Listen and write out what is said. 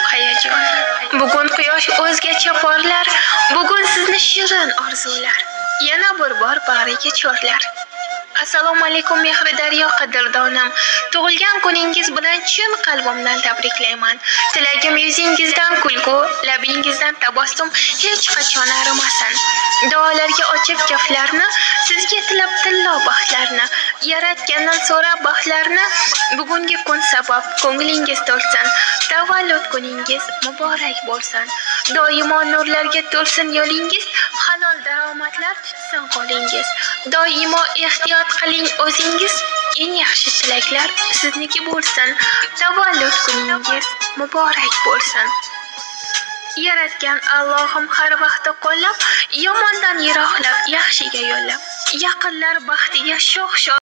ajoyib hayajon. Bugun quyosh o'zgacha porlar, bugun sizni shirin orzular, yana bir bor bag'riga chorlar. Assalomu alaykum mehri daryo qadrdonim. Tug'ilgan kuningiz bilan chin qalbimdan tabriklayman. Tilagim yuzingizdan kulgu, labingizdan tabassum hech qachon arimasin. Duolarga ochib kaftlarni, sizga tilab tillo baxtlarni, yaratgandan so'rab baxtlarni, bugungi kun sabab ko'nglingiz to'lsin. Tavallud kuningiz muborak bo'lsin. Doimo nurlarga to'lsin yo'lingiz, halol daromadlar tutsin qo'lingiz. Doimo ehtiyot qiling o'zingiz, eng yaxshi tilaklar sizniki bo'lsin. Tavallud kuningiz muborak bo'lsin. Yaratgan Allohim har vaqtda qo'llab, yomondan yiroqlab, yaxshiga yo'llab, yaqinlar baxtiga sho'x